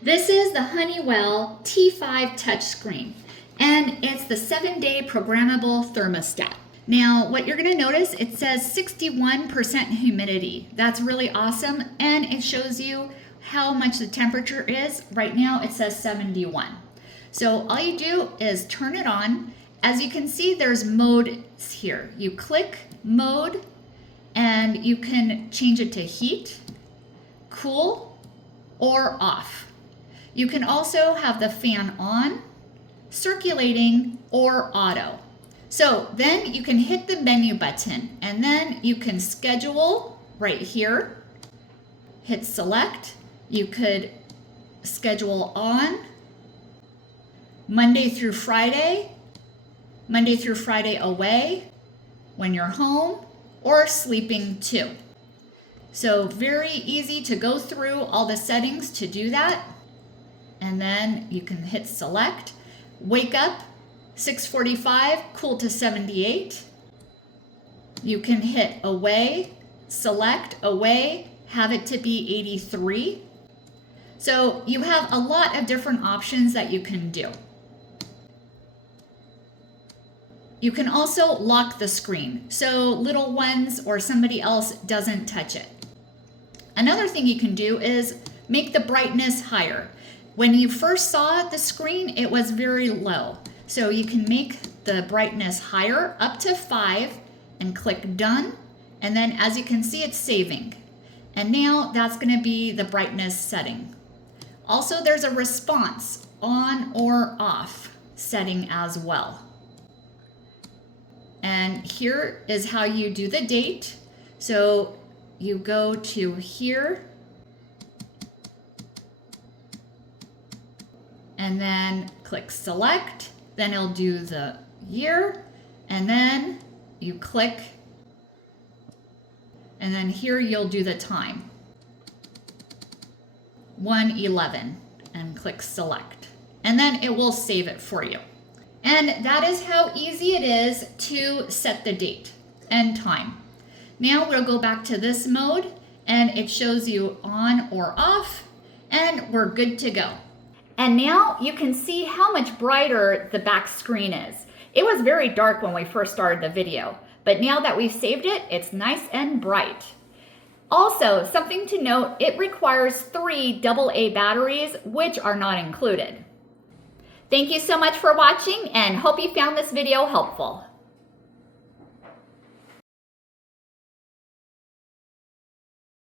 This is the Honeywell T5 touchscreen, and it's the 7-day programmable thermostat. Now, what you're going to notice, it says 61% humidity. That's really awesome, and it shows you how much the temperature is. Right now, it says 71. So all you do is turn it on. As you can see, there's modes here. You click mode, and you can change it to heat, cool, or off. You can also have the fan on, circulating, or auto. So then you can hit the menu button, and then you can schedule right here, hit select. You could schedule on Monday through Friday away, when you're home, or sleeping too. So very easy to go through all the settings to do that. And then you can hit select, wake up 6:45, cool to 78. You can hit away, select away, have it to be 83. So you have a lot of different options that you can do. You can also lock the screen so little ones or somebody else doesn't touch it. Another thing you can do is make the brightness higher. When you first saw the screen, it was very low. So you can make the brightness higher up to 5 and click done. And then as you can see, it's saving. And now that's going to be the brightness setting. Also, there's a response on or off setting as well. And here is how you do the date. So you go to here, and then click select, then it'll do the year, and then you click, and then here you'll do the time, 1:11, and click select, and then it will save it for you. And that is how easy it is to set the date and time. Now we'll go back to this mode, and it shows you on or off, and we're good to go. And now you can see how much brighter the back screen is. It was very dark when we first started the video, but now that we've saved it, it's nice and bright. Also, something to note, it requires 3 AA batteries, which are not included. Thank you so much for watching, and hope you found this video helpful.